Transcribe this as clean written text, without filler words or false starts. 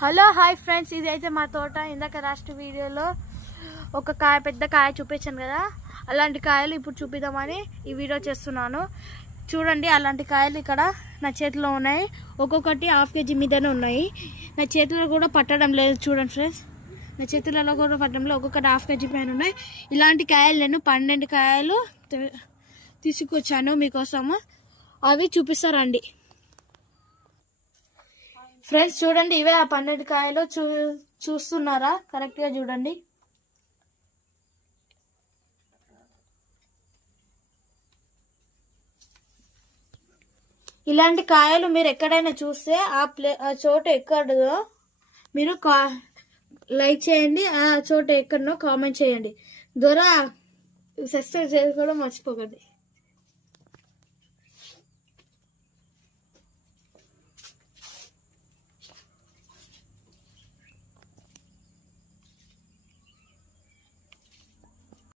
Hello hi friends, ఇదైతే మా తోట. ఇందాక లాస్ట్ వీడియోలో ఒక పెద్ద కాయ చూపించాను కదా, అలాంటి కాయలు ఇప్పుడు చూపిద్దామని ఈ వీడియో చేస్తున్నాను. చూడండి, అలాంటి కాయలు ఇక్కడ నా చేతిలో ఉన్నాయి. ఒక్కొక్కటి ½ kg మీదనే ఉన్నాయి. నా చేతిలో కూడా పట్టడం లేదు. చూడండి ఫ్రెండ్స్, నా చేతులలో కూడా పట్టడం లేదు. ఒక్కొక్కటి ½ kg పైన ఉన్నాయి. ఇలాంటి కాయలు నేను 12 కాయలు తీసుకొచ్చాను మీకోసము. అవి చూపిస్తారండి ఫ్రెండ్స్. చూడండి, ఇవే ఆ 12 కాయలు. చూస్తున్నారా? కరెక్ట్ గా చూడండి. ఇలాంటి కాయలు మీరు ఎక్కడైనా చూస్తే ఆ చోటు ఎక్కడో మీరు లైక్ చేయండి, ఆ చోటు ఎక్కడనో కామెంట్ చేయండి. సబ్స్క్రైబ్ చేసుకోవడం మర్చిపోకండి.